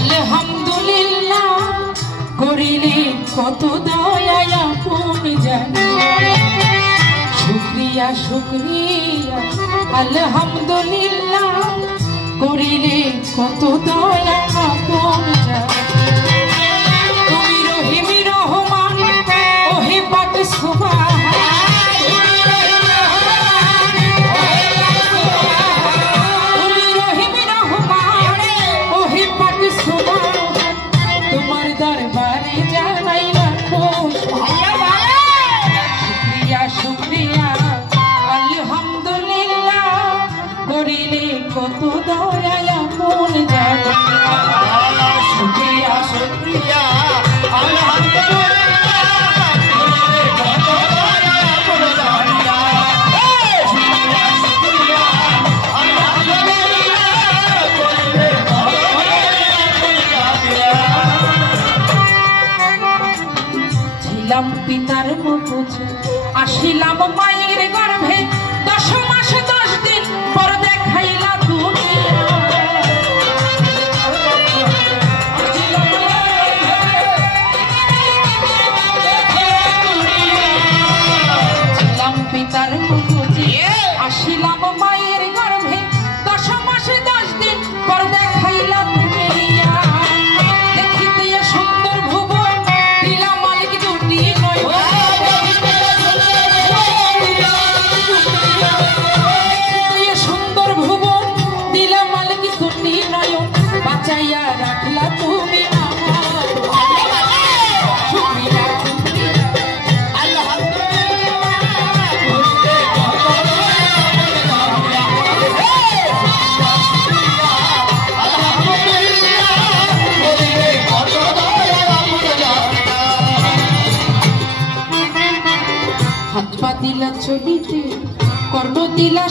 আলহামদুলিল্লাহ করিলে কত দয়া আপন জানি শুকরিয়া শুকরিয়া আলহামদুলিল্লাহ করিলে কত দয়া আপন জানি তুমি রহিম রহমান ওহে পাক সুবহান তোমার দরবারে জানাই রাখো শুকরিয়া শুকরিয়া আলহামদুলিল্লাহ করিলে কত দয়া আপন জানি শুকরিয়া শুকরিয়া আলহামদুলিল্লাহ পিতার মুখে আসিলাম মায়ের গর্ভে 10 মাস 10 দিন পর দেখাইলা তুমি ছিলাম পিতার মুখে আসিলাম মায়ের গর্ভে 10 মাস 10 দিন পর দেখাইলা তুমি বাঁচাইয়া রাখলা তুমি হাত পা দিলা চলিতে কর্ণ দিলা